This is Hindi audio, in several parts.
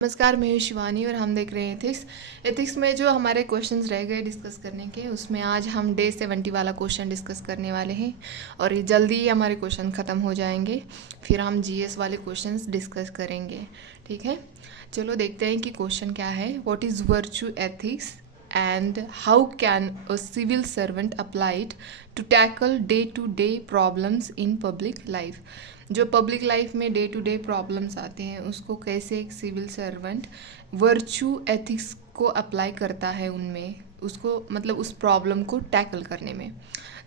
नमस्कार, मैं हूँ शिवानी और हम देख रहे हैं एथिक्स में जो हमारे क्वेश्चंस रह गए डिस्कस करने के, उसमें आज हम डे 70 वाला क्वेश्चन डिस्कस करने वाले हैं और ये जल्दी ही हमारे क्वेश्चन ख़त्म हो जाएंगे। फिर हम जीएस वाले क्वेश्चंस डिस्कस करेंगे। ठीक है, चलो देखते हैं कि क्वेश्चन क्या है। What is virtue ethics and how can a civil servant apply it to tackle day to day problems in public life. जो पब्लिक लाइफ में डे टू डे प्रॉब्लम्स आते हैं उसको कैसे एक सिविल सर्वेंट वर्च्यू एथिक्स को अप्लाई करता है उनमें, उसको मतलब उस प्रॉब्लम को टैकल करने में।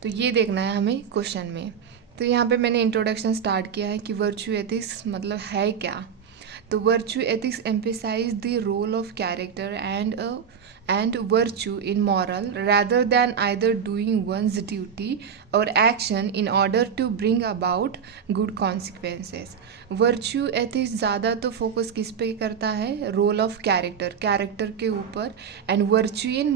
तो ये देखना है हमें क्वेश्चन में। तो यहाँ पे मैंने इंट्रोडक्शन स्टार्ट किया है कि वर्च्यू एथिक्स मतलब है क्या। तो virtue ethics emphasize the role of character and virtue in moral rather than either doing one's duty or action in order to bring about good consequences. Virtue ethics ज़्यादा तो फोकस किस पे करता है, रोल ऑफ कैरेक्टर के ऊपर, एंड वर्च्यू इन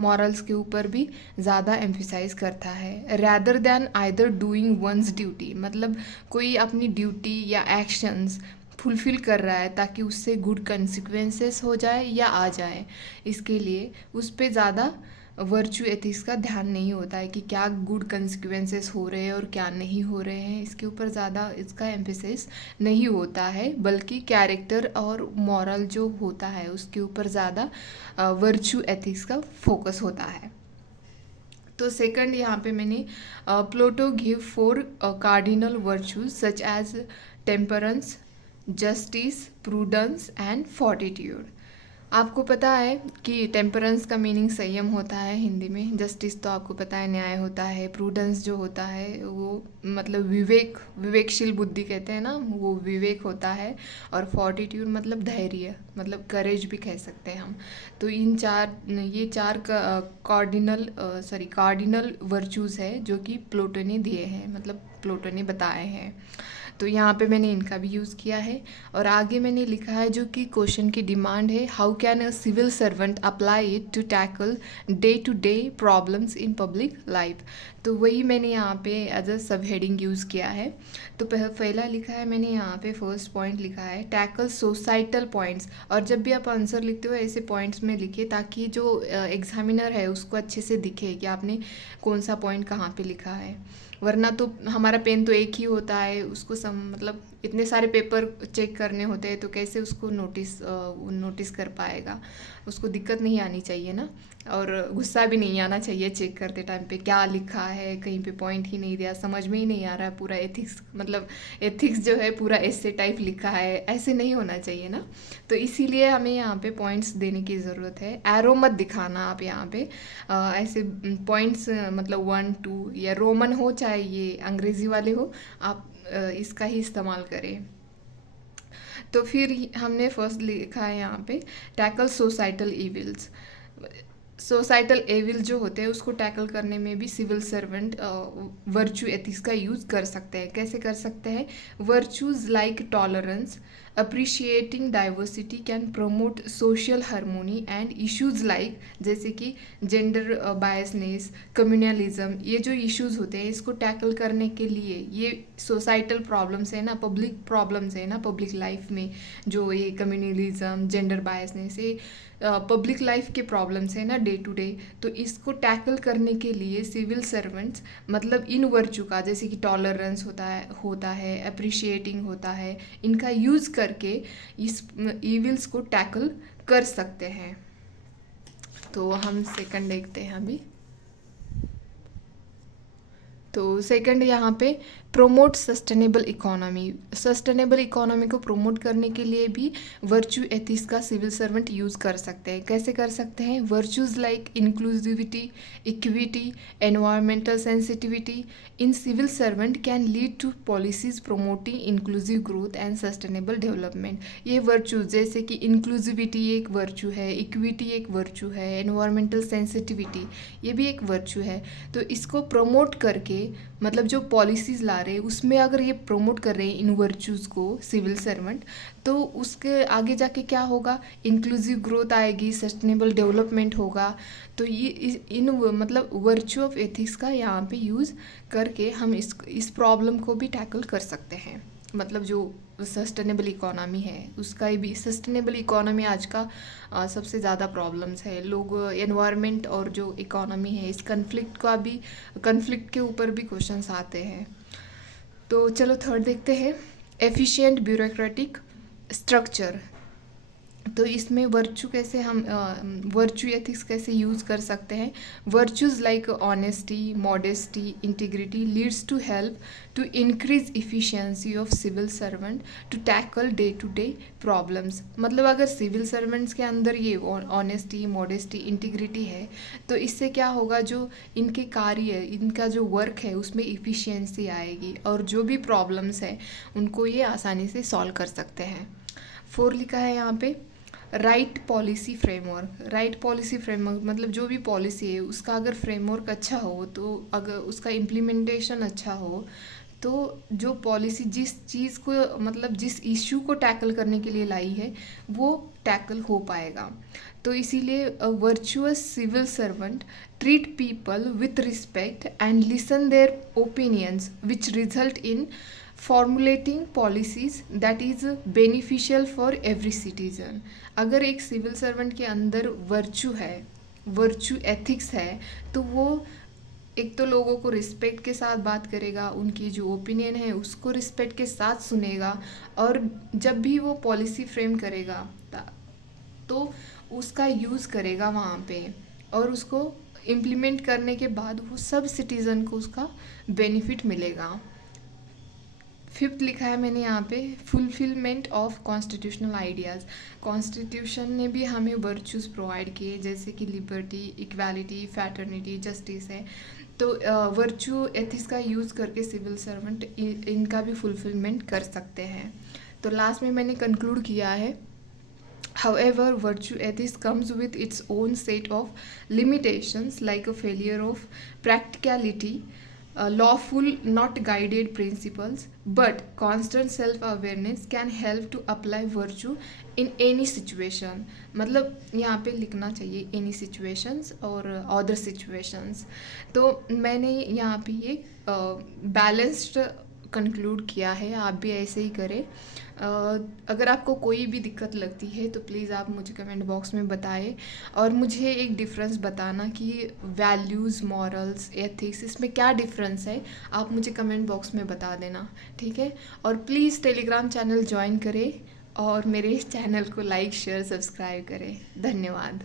मॉरल्स के ऊपर भी ज़्यादा एम्फिसाइज करता है, rather than either doing once duty. मतलब कोई अपनी ड्यूटी या एक्शंस फुलफ़िल कर रहा है ताकि उससे गुड कंसिक्वेंसेस हो जाए या आ जाए, इसके लिए उस पर ज़्यादा वर्च्यू एथिक्स का ध्यान नहीं होता है कि क्या गुड कंसिक्वेंसेस हो रहे हैं और क्या नहीं हो रहे हैं। इसके ऊपर ज़्यादा इसका एम्फेसिस नहीं होता है, बल्कि कैरेक्टर और मॉरल जो होता है उसके ऊपर ज़्यादा वर्च्यू एथिक्स का फोकस होता है। तो सेकंड यहाँ पे मैंने Plato give 4 cardinal virtues such as temperance, justice, prudence and fortitude. आपको पता है कि टेम्परेंस का मीनिंग संयम होता है हिंदी में, जस्टिस तो आपको पता है न्याय होता है, प्रूडेंस जो होता है वो मतलब विवेकशील बुद्धि कहते हैं ना, वो विवेक होता है, और फोर्टिट्यूड मतलब धैर्य, मतलब करेज भी कह सकते हैं हम। तो ये चार कार्डिनल वर्चूज़ है जो कि प्लूटो ने दिए हैं, मतलब प्लूटो ने बताए हैं। तो यहाँ पे मैंने इनका भी यूज़ किया है। और आगे मैंने लिखा है जो कि क्वेश्चन की डिमांड है, how can a civil servant apply it to tackle day to day problems in public life. तो वही मैंने यहाँ पे एज अ सब हेडिंग यूज़ किया है। तो पहला लिखा है मैंने यहाँ पे फर्स्ट पॉइंट लिखा है टैकल सोसाइटल पॉइंट्स। और जब भी आप आंसर लिखते हो ऐसे पॉइंट्स में लिखिए ताकि जो एग्जामिनर है उसको अच्छे से दिखे कि आपने कौन सा पॉइंट कहाँ पे लिखा है। वरना तो हमारा पेन तो एक ही होता है, उसको मतलब इतने सारे पेपर चेक करने होते हैं तो कैसे उसको नोटिस कर पाएगा। उसको दिक्कत नहीं आनी चाहिए ना, और गुस्सा भी नहीं आना चाहिए चेक करते टाइम पे क्या लिखा है, कहीं पे पॉइंट ही नहीं दिया, समझ में ही नहीं आ रहा है, पूरा एथिक्स जो है पूरा ऐसे टाइप लिखा है, ऐसे नहीं होना चाहिए ना। तो इसीलिए हमें यहाँ पे पॉइंट्स देने की ज़रूरत है। एरो मत दिखाना आप यहाँ पे, ऐसे पॉइंट्स मतलब 1 2 या रोमन हो चाहे ये अंग्रेज़ी वाले हो, आप इसका ही इस्तेमाल करें। तो फिर हमने फर्स्ट लिखा है यहाँ पे tackle societal evils. Societal evil जो होते हैं उसको टैकल करने में भी सिविल सर्वेंट वर्च्यू एथिक्स का यूज़ कर सकते हैं। कैसे कर सकते हैं, virtues like tolerance, appreciating diversity can promote social harmony and issues like जैसे कि जेंडर बायसनेस, कम्युनलिज्म, ये जो इश्यूज़ होते हैं इसको टैकल करने के लिए, ये सोसाइटल प्रॉब्लम्स है ना, पब्लिक प्रॉब्लम्स है ना पब्लिक लाइफ में, जो ये कम्युनलिज्म, जेंडर बायसनेस, ये पब्लिक लाइफ के प्रॉब्लम्स है ना डे टू डे। तो इसको टैकल करने के लिए सिविल सर्वेंट्स मतलब इन वर्च्यू का, जैसे कि टॉलरेंस होता है, अप्रिशिएटिंग होता है, इनका यूज़ करके इस इविल्स को टैकल कर सकते हैं। तो हम सेकंड देखते हैं अभी। तो सेकंड यहाँ पे प्रोमोट सस्टेनेबल इकोनॉमी को प्रोमोट करने के लिए भी वर्च्यू एथिक्स का सिविल सर्वेंट यूज़ कर सकते हैं। कैसे कर सकते हैं, virtues like inclusivity, equity, environmental sensitivity in civil servant can lead to policies promoting inclusive growth and sustainable development. ये वर्च्यूज जैसे कि इंक्लूसिविटी एक वर्च्यू है, इक्विटी एक वर्च्यू है, एनवायरमेंटल सेंसिटिविटी ये भी एक वर्च्यू है। तो इसको प्रमोट करके मतलब जो पॉलिसीज़ ला रहे हैं उसमें अगर ये प्रमोट कर रहे हैं इन वर्च्यूज़ को सिविल सर्वेंट, तो उसके आगे जाके क्या होगा, इंक्लूसिव ग्रोथ आएगी, सस्टेनेबल डेवलपमेंट होगा। तो ये इन मतलब वर्च्यू ऑफ एथिक्स का यहाँ पे यूज़ करके हम इस प्रॉब्लम को भी टैकल कर सकते हैं। मतलब जो सस्टेनेबल इकोनॉमी है उसका भी सस्टेनेबल इकोनॉमी आज का सबसे ज़्यादा प्रॉब्लम्स है। लोग एनवायरनमेंट और जो इकोनॉमी है इस कन्फ्लिक्ट के ऊपर भी क्वेश्चंस आते हैं। तो चलो थर्ड देखते हैं, एफिशिएंट ब्यूरोक्रेटिक स्ट्रक्चर। तो इसमें वर्चू कैसे हम वर्चू एथिक्स कैसे यूज़ कर सकते हैं। Virtues like honesty, modesty, integrity leads to help to increase efficiency of civil servant to tackle day to day problems. मतलब अगर सिविल सर्वेंट्स के अंदर ये ऑनेस्टी, मॉडेस्टी, इंटीग्रिटी है तो इससे क्या होगा, जो इनके कार्य, इनका जो वर्क है उसमें इफ़िशियंसी आएगी और जो भी प्रॉब्लम्स है उनको ये आसानी से सॉल्व कर सकते हैं। 4 लिखा है यहाँ पे, right policy framework. Right policy framework मतलब जो भी पॉलिसी है उसका अगर फ्रेमवर्क अच्छा हो, तो अगर उसका इम्प्लीमेंटेशन अच्छा हो तो जो पॉलिसी जिस चीज़ को मतलब जिस इश्यू को टैकल करने के लिए लाई है वो टैकल हो पाएगा। तो इसीलिए virtuous civil servant treat people with respect and listen their opinions which result in formulating policies that is beneficial for every citizen. अगर एक सिविल सर्वेंट के अंदर वर्चू है, वर्चू एथिक्स है, तो वो एक तो लोगों को रिस्पेक्ट के साथ बात करेगा, उनकी जो ओपिनियन है उसको रिस्पेक्ट के साथ सुनेगा, और जब भी वो पॉलिसी फ्रेम करेगा तो उसका यूज़ करेगा वहाँ पे, और उसको इम्प्लीमेंट करने के बाद वो सब सिटीज़न को उसका बेनिफिट मिलेगा। 5th लिखा है मैंने यहाँ पे, fulfilment of constitutional ideas. Constitution ने भी हमें वर्चूज़ प्रोवाइड किए जैसे कि लिबर्टी, इक्वालिटी, फैटर्निटी, जस्टिस है। तो वर्चू एथिक्स का यूज़ करके सिविल सर्वेंट इनका भी फुलफिलमेंट कर सकते हैं। तो लास्ट में मैंने कंक्लूड किया है, however virtue ethics comes with its own set of limitations like a failure of practicality, lawful not guided principles, but constant self awareness can help to apply virtue in any situation। मतलब यहाँ पे लिखना चाहिए any situations और other situations। तो मैंने यहाँ पे ये बैलेंस्ड कंक्लूड किया है, आप भी ऐसे ही करें। अगर आपको कोई भी दिक्कत लगती है तो प्लीज़ आप मुझे कमेंट बॉक्स में बताएं, और मुझे एक डिफरेंस बताना कि वैल्यूज़, मॉरल्स, एथिक्स इसमें क्या डिफरेंस है, आप मुझे कमेंट बॉक्स में बता देना, ठीक है। और प्लीज़ टेलीग्राम चैनल ज्वाइन करें और मेरे चैनल को लाइक, शेयर, सब्सक्राइब करें। धन्यवाद।